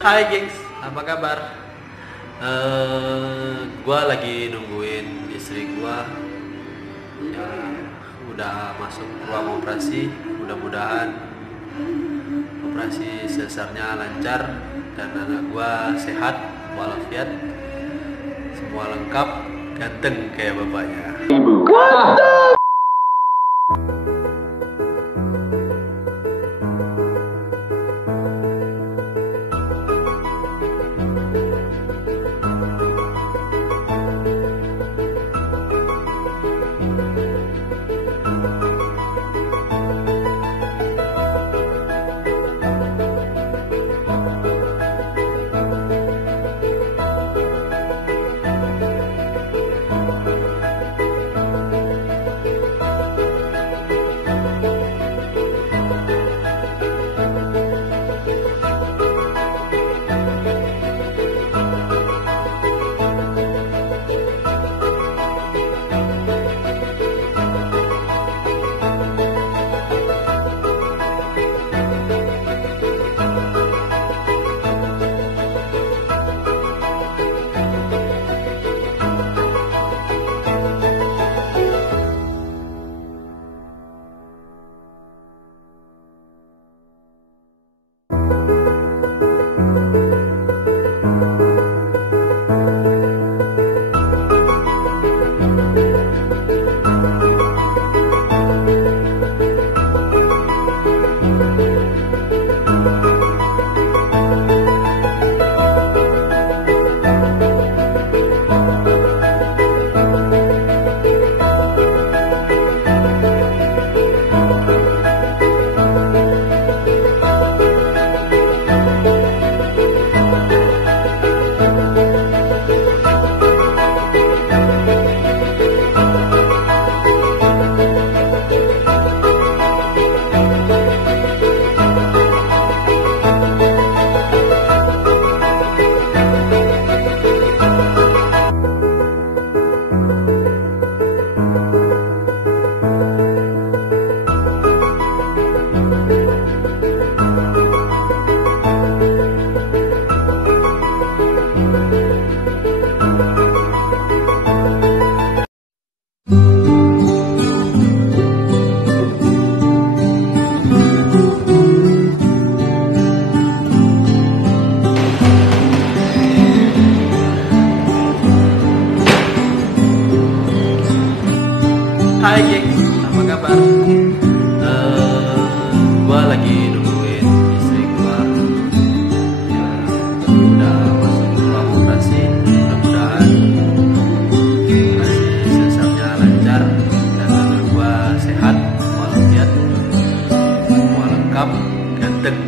Hai gengs, apa kabar? Gua lagi nungguin istri gua yang udah masuk ruang operasi. Mudah-mudahan operasi sesarnya lancar dan anak gua sehat walafiat, semua lengkap, ganteng kayak bapaknya. Hai gengs, apa kabar? Gua lagi nungguin istri gua yang udah masuk ruang operasi. Mudah-mudahan operasi sesarnya lancar dan anak gua sehat walafiat, semua lengkap, ganteng.